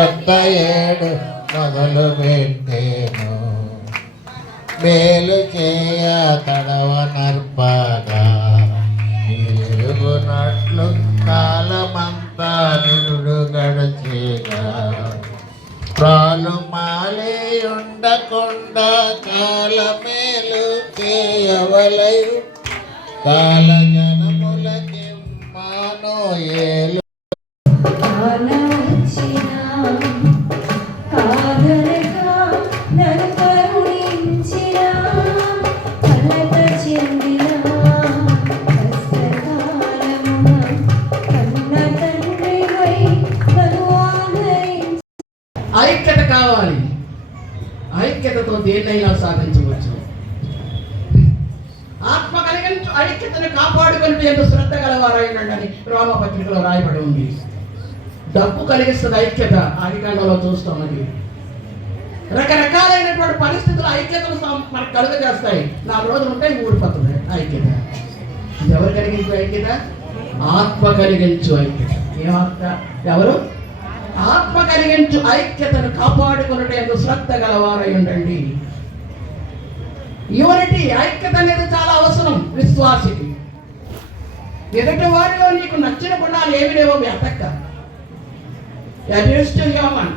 ఏడు మొదలు పెట్టేను. మేలు చేయ తడవ నర్పగా. ఎరుగునట్లు కాలమంతా నిరుడు గడచేగా. ప్రాణు మాలే ఉండకుండా కాలమేలు చేయవలయు. కాల ఐక్యతతో దేన్నైనా సాధించవచ్చు. ఆత్మ కలిగిన ఐక్యతను కాపాడుకొని ఎంత శ్రద్ధ గలవారాయనండి అని రోమపత్రికలో రాయబడి ఉంది. డబ్బు కలిగిస్తుంది ఐక్యత ఆదికాండంలో అది రకరకాలైనటువంటి పరిస్థితులు ఐక్యతను మనకు కలుగజేస్తాయి. నాలుగు రోజులు ఉంటే ఊడిపోతుంది ఐక్యత. ఎవరు కలిగించు ఐక్యత? ఆత్మ కలిగించు ఐక్యత. ఏమాత్మ ఎవరు? ఆత్మ కలిగించు ఐక్యతను కాపాడుకున్నట్టు శ్రద్ధ గలవారై ఉండండి యూనిటీ ఐక్యత అనేది చాలా అవసరం విశ్వాసికి ఎదుటి వారిలో నీకు నచ్చిన గుణాలు ఏమి లేవో వెతక్క హ్యూమన్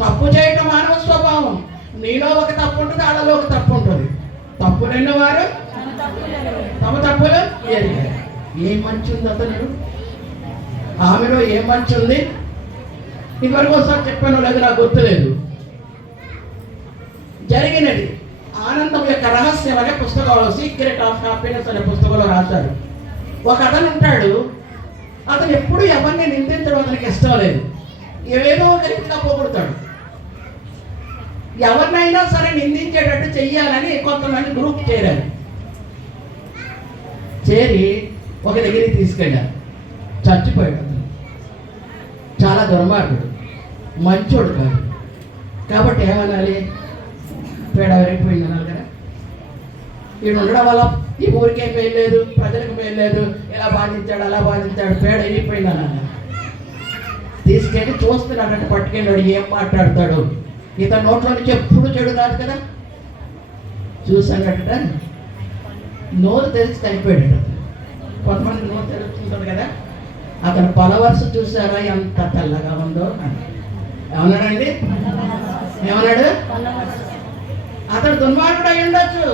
తప్పు చేయటం మానవ స్వభావం. నీలో ఒక తప్పు ఉంటుంది ఆడలో ఒక తప్పు ఉంటుంది. తప్పు నిన్న వారు తమ తప్పులు ఏం మంచి ఉంది అతను ఆమెలో ఏం మంచి ఉంది? ఇదివరకు ఒకసారి చెప్పాను లేదు నాకు గుర్తులేదు. జరిగినది. ఆనందం యొక్క రహస్యం అనే పుస్తకంలో సీక్రెట్ ఆఫ్ హ్యాపీనెస్ అనే పుస్తకంలో రాశారు. ఒక అతను ఉంటాడు. అతను ఎప్పుడు ఎవరిని నిందించడం అతనికి ఇష్టం లేదు. ఏదో జరిగిందా పోగొడతాడు. ఎవరినైనా సరే నిందించేటట్టు చెయ్యాలని కొంతమంది గ్రూప్ చేరారు. చేరి ఒక దగ్గరికి తీసుకెళ్ళారు. చచ్చిపోయాడు చాలా దుర్మార్గుడు. మంచోడు కాదు. కాబట్టి ఏమనాలి? పేడ విరిగిపోయింది అనాలి కదా. ఈయన ఉండడం వల్ల ఈ ఊరికేం మేలు లేదు ప్రజలకు మేలు లేదు ఇలా బాధించాడు అలా బాధించాడు పేడ వెళ్ళిపోయింది అనాలి తీసుకెళ్ళి చూస్తున్నాడంటే పట్టుకెళ్ళాడు ఏం మాట్లాడతాడు? ఇతని నోట్లో నుంచి ఎప్పుడు చెడు రాదు కదా. చూసాడట నోరు తెరిచి చనిపోయాడు కొంతమంది నోరు తెరుచుంటాడు కదా. అతను పలవరుస చూసారా ఎంత తెల్లగా ఉందో. ఏమన్నాడండి? ఏమన్నాడు? అతను దుర్మార్గుడు అయి ఉండొచ్చు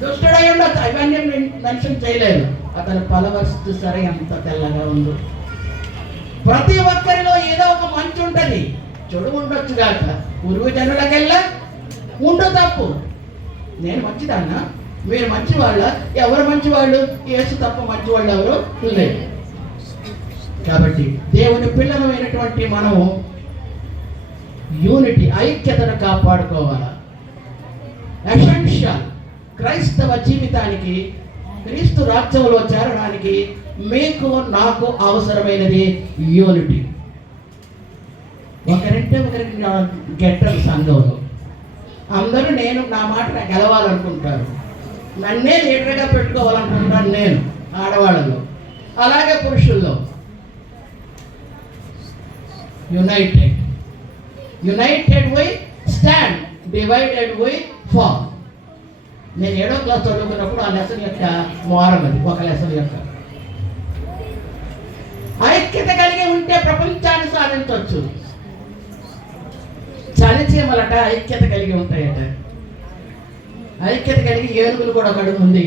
దుష్టుడు అయి ఉండొచ్చు అవన్నీ మెన్షన్ చేయలేదు. అతను పలవరుస చూసారా ఎంత తెల్లగా ఉందో. ప్రతి ఒక్కరిలో ఏదో ఒక మంచి ఉంటుంది. చెడు ఉండొచ్చు కాక పురుగు జనులకెళ్ళా ఉండు తప్పు. నేను మంచిదన్నా? మీరు మంచి వాళ్ళ ఎవరు మంచి వాళ్ళు తప్ప మంచివాళ్ళు ఎవరు? లేదు. కాబట్టి దేవుని పిల్లలమైనటువంటి మనము యూనిటీ ఐక్యతను కాపాడుకోవాలా? ఎసెన్షియల్ క్రైస్తవ జీవితానికి క్రీస్తు రాజ్యంలో చేరడానికి మీకు నాకు అవసరమైనది యూనిటీ. ఒకరింటే ఒకరికి గెట్టరు సంఘంలో. అందరూ నేను నా మాట నాకు గెలవాలనుకుంటారు. నన్నే లీడర్గా పెట్టుకోవాలనుకుంటాను నేను ఆడవాళ్ళలో. అలాగే పురుషుల్లో. United. United we stand divided we fall నేను ఏడో క్లాస్ చదువుకున్నప్పుడు ఆ లెసన్ యొక్క వారం అది ఒక లెసన్ యొక్క. ఐక్యత కలిగి ఉంటే ప్రపంచాన్ని సాధించవచ్చు. చలిచీమలట ఐక్యత కలిగి ఉంటాయట. ఐక్యత కలిగి ఏనుగులు కూడా ఒకడు ముందు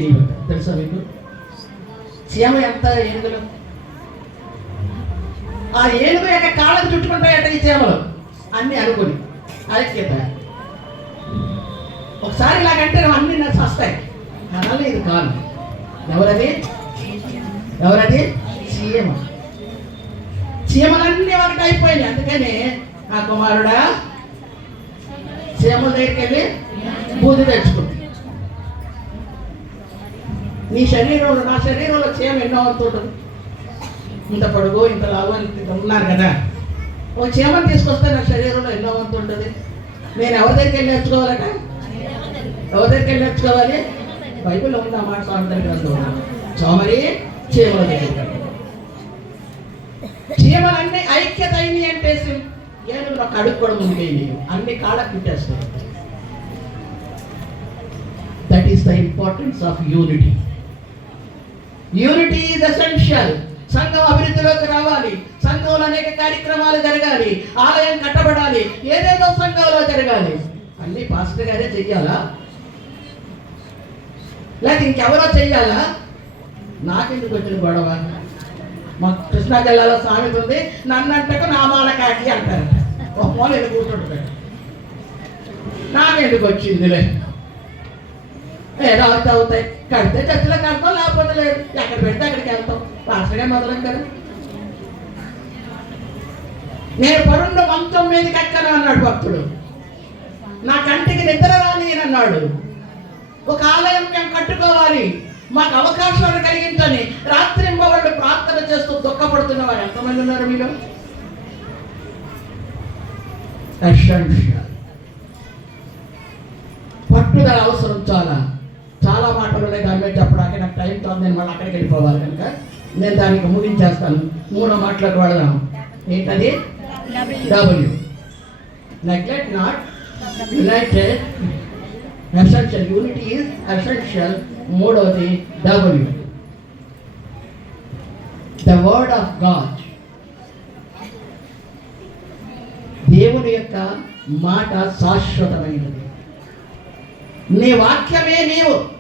తెలుసా మీకు? చీమ ఎంత ఏనుగులు? ఆ ఏనుగు యొక్క కాళ్ళకు చుట్టుకుంటాయట ఈ చీమలు అన్ని అనుకుని. ఐక్యత ఒకసారి ఇలాగంటే అన్ని నాకు వస్తాయి కనాలి ఇది కాదు. ఎవరది? ఎవరది? చీమ. చీమలన్నీ ఒకటి అయిపోయినాయి. అందుకని ఆ కుమారుడా చీమల దగ్గరికి వెళ్ళి బూది తెచ్చుకుంది. నీ శరీరంలో నా శరీరంలో చీమ ఎన్నో అవుతుంటుంది. ఇంత పొడుగు ఇంత లావు ఇంత ఉన్నారు కదా. ఓ చీమను తీసుకొస్తే నా శరీరంలో ఎన్నో వంతు ఉంటుంది. నేను ఎవరి దగ్గరికి వెళ్ళి నేర్చుకోవాలట? ఎవరి దగ్గరికి వెళ్ళి నేర్చుకోవాలి? బైబిల్లో ఉంది ఆ మాట స్వామి గ్రంథం సోమరి చీమల దగ్గర చీమలన్నీ ఐక్యత అయింది అంటే ఏనుగులు ఒక అడుగు కూడా ముందుకెళ్ళి అన్ని కాళ్ళకు పెట్టేస్తాయి. That is the importance of unity unity is essential సంఘం అభివృద్ధిలోకి రావాలి. సంఘంలో అనేక కార్యక్రమాలు జరగాలి. ఆలయం కట్టబడాలి. ఏదేదో సంఘంలో జరగాలి. అన్ని పాస్టర్ గారే చెయ్యాలా? లేక ఇంకెవరో చెయ్యాలా? నాకెందుకు వచ్చిన గొడవ? మా కృష్ణా జిల్లాలో సామెత ఉంది. నన్ను అంటకు నా కాకి అంటారు ఒక మూల ఎందుకు కూర్చుంటాడు నాకెందుకు వచ్చిందిలే? ఏదో అవుతా అవుతాయి కడితే చర్చలో కడతాం లేకపోతే లేదు. ఎక్కడ పెడితే అక్కడికి వెళ్తాం. వాసడే మొదలం కదా నేను పరుండ మంచం మీద కక్కను అన్నాడు భక్తుడు. నా కంటికి నిద్ర రాని అన్నాడు. ఒక ఆలయం మేము కట్టుకోవాలి. మాకు అవకాశాలు కలిగించని రాత్రి వాళ్ళు ప్రార్థన చేస్తూ దుఃఖపడుతున్న వారు ఎంతమంది ఉన్నారు మీరు పట్టుదల అవసరం చాలా. చాలా మాటలు ఉన్నాయి దాని మీద చెప్పడానికి నాకు టైం కాదు నేను మళ్ళీ అక్కడికి వెళ్ళిపోవాలి కనుక. నేను దానికి ముగించేస్తాను. మూడో మాటలకు వెళదాం. ఏంటది? W neglect not united essential unity is essential మూడవది W the word of God దేవుని యొక్క మాట శాశ్వతమైనది. నీ వాక్యమే నీవు.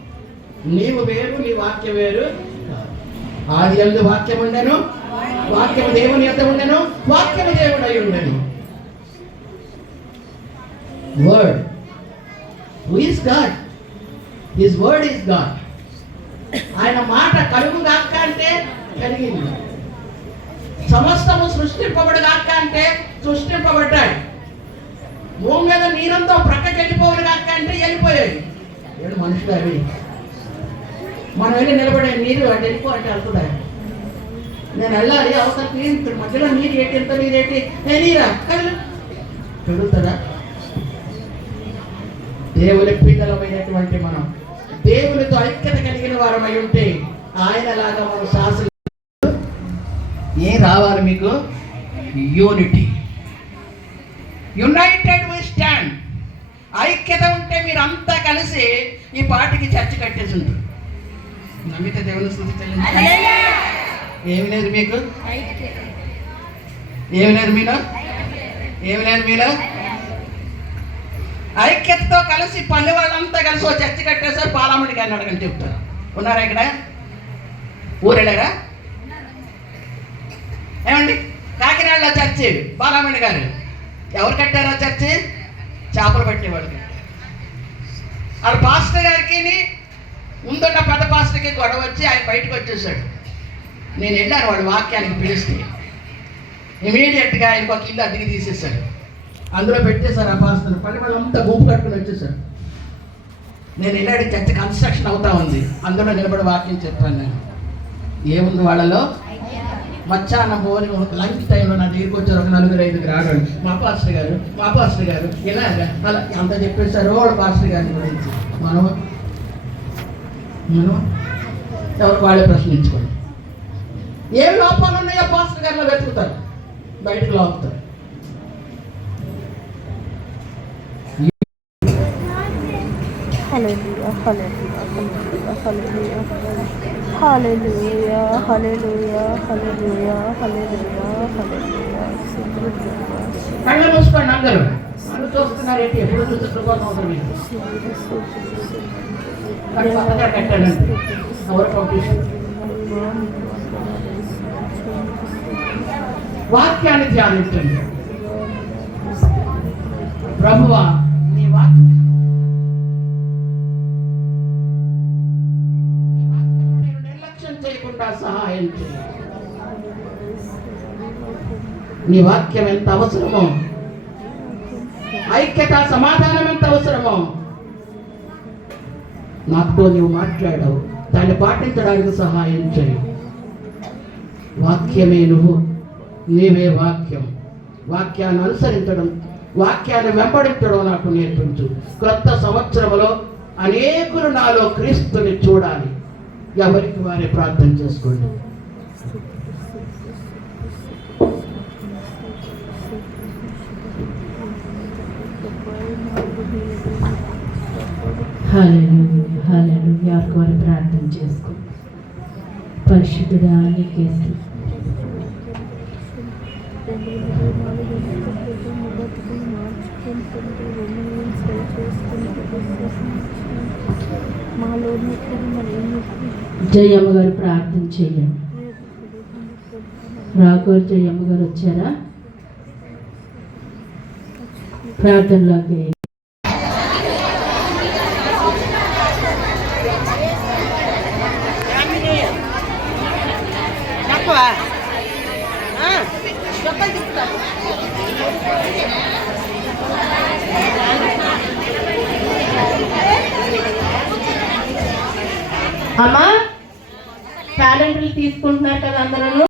నీవు వేరు నీ వాక్యం వేరు. ఆది ఎందు వాక్యం ఉండను. వాక్యము దేవుని ఎంత ఉండను. వాక్యము దేవుడు అయి ఉండను. Word who is God his word is God ఆయన మాట కలుగు గాక అంటే కలిగింది. సమస్తము సృష్టింపబడు గాక అంటే సృష్టింపబడ్డాడు. భూమి మీద నీరంతా ప్రక్కకి వెళ్ళిపోవాలి కాక అంటే వెళ్ళిపోయాడు. ఏడు మనుషులు అవి. మనం వెళ్ళి నిలబడే నీరు అటు వెళ్ళిపో అంటే వెళ్తుందా నేను వెళ్ళాలి అవసరం నీరు ఇక్కడ మధ్యలో నీరు ఏంటి ఎంత నీరు ఏంటి? నేను నీరా? కళ్ళు పెరుగుతుందా దేవుని పిల్లలమైనటువంటి మనం దేవునితో ఐక్యత కలిగిన వారమై ఉంటే ఆయనలాగా మనం శాసన ఏం రావాలి మీకు? యూనిటీ. United we stand. ఐక్యత ఉంటే మీరంతా కలిసి ఈ పాటికి చర్చ కట్టేసి ఉంటుంది నమ్మితే దేవుని స్థుతి ఏమి లేదు మీకు? ఏమి లేదు మీలో? ఏమి లేదు మీలో? ఐక్యతతో కలిసి పని వాళ్ళంతా కలిసి ఓ చర్చి కట్టేసారు పాలమ్మడి గారిని అడగని చెప్తారు. ఉన్నారా ఇక్కడ? ఊరెళ్ళారా? ఏమండి? కాకినాడలో చర్చి. బాలమణి గారు. ఎవరు కట్టారా చర్చి? చేపలు పట్టేవాళ్ళు కట్టారు. వాళ్ళ పాస్టర్ గారికి ముందున్న పెద్ద పాస్టర్కి గొడవ వచ్చి ఆయన బయటకు వచ్చేసాడు. నేను వెళ్ళాను వాడు వాక్యానికి పిలిస్తే. ఇమీడియట్గా ఆయనకు ఒక ఇల్లు అద్దెకి తీసేశాడు. అందులో పెట్టేశారు ఆ పాస్టర్ పని వాళ్ళంతా గుంపు కట్టుకుని వచ్చేసారు నేను వెళ్ళాడు చర్చ కన్స్ట్రక్షన్ అవుతా ఉంది. అందులో నిలబడి వాక్యం చెప్పాను నేను. ఏముంది వాళ్ళలో? మధ్యాహ్నం భోజనం లంచ్ టైంలో నా దగ్గరికి వచ్చారు ఒక నలుగురు ఐదుగురు ఆడాడు మా పాస్టర్ గారు మా పాస్టర్ గారు ఇలాగా అలా అంత చెప్పేశారు. వాళ్ళ పాస్టర్ గారి గురించి. మనం మనం ఎవరికి వాళ్ళే ప్రశ్నించుకోండి ఏం లోపాలు ఉన్నాయో పాస్టర్ గారిలో వెతుకుతారు బయటకు లాగుతారు Hallelujah, hallelujah, hallelujah, hallelujah, hallelujah, hallelujah, hallelujah, hallelujah, hallelujah. కళ్ళు మూసుకోండి అందరూ అందరూ చూస్తున్నారు ఏంటి ఎప్పుడు చూస్తే సుఖం అవసరం లేదు కళ్ళు పక్కగా కట్టానండి. ఎవరు పంపిస్తారు వాక్యాన్ని ధ్యానించండి. ప్రభువా నీ వాక్యం నిర్లక్ష్యం చేయకుండా సహాయం చేయాలి నీ వాక్యం ఎంత అవసరమో? ఐక్యత సమాధానం ఎంత అవసరమో? నాతో నీవు మాట్లాడావు. దాన్ని పాటించడానికి సహాయం చేయి. వాక్యమే నువ్వు నీవే వాక్యం. వాక్యాన్ని అనుసరించడం వాక్యాన్ని వెంబడించడం నాకు నేర్పించు. క్రొత్త సంవత్సరంలో అనేకులు నాలో క్రీస్తుని చూడాలి. ఎవరికి వారే ప్రార్థన చేసుకోండి. Hallelujah. హాలెలూయా ప్రార్థన చేసుకో. పరిశుద్ధుడా నీకే జయమ్మ గారు ప్రార్థన చేయండి రాఘవ జయమ్మ గారు వచ్చారా? ప్రార్థనలోకి అమ్మా? క్యాలెండర్లు తీసుకుంటున్నారు కదా అందరూ.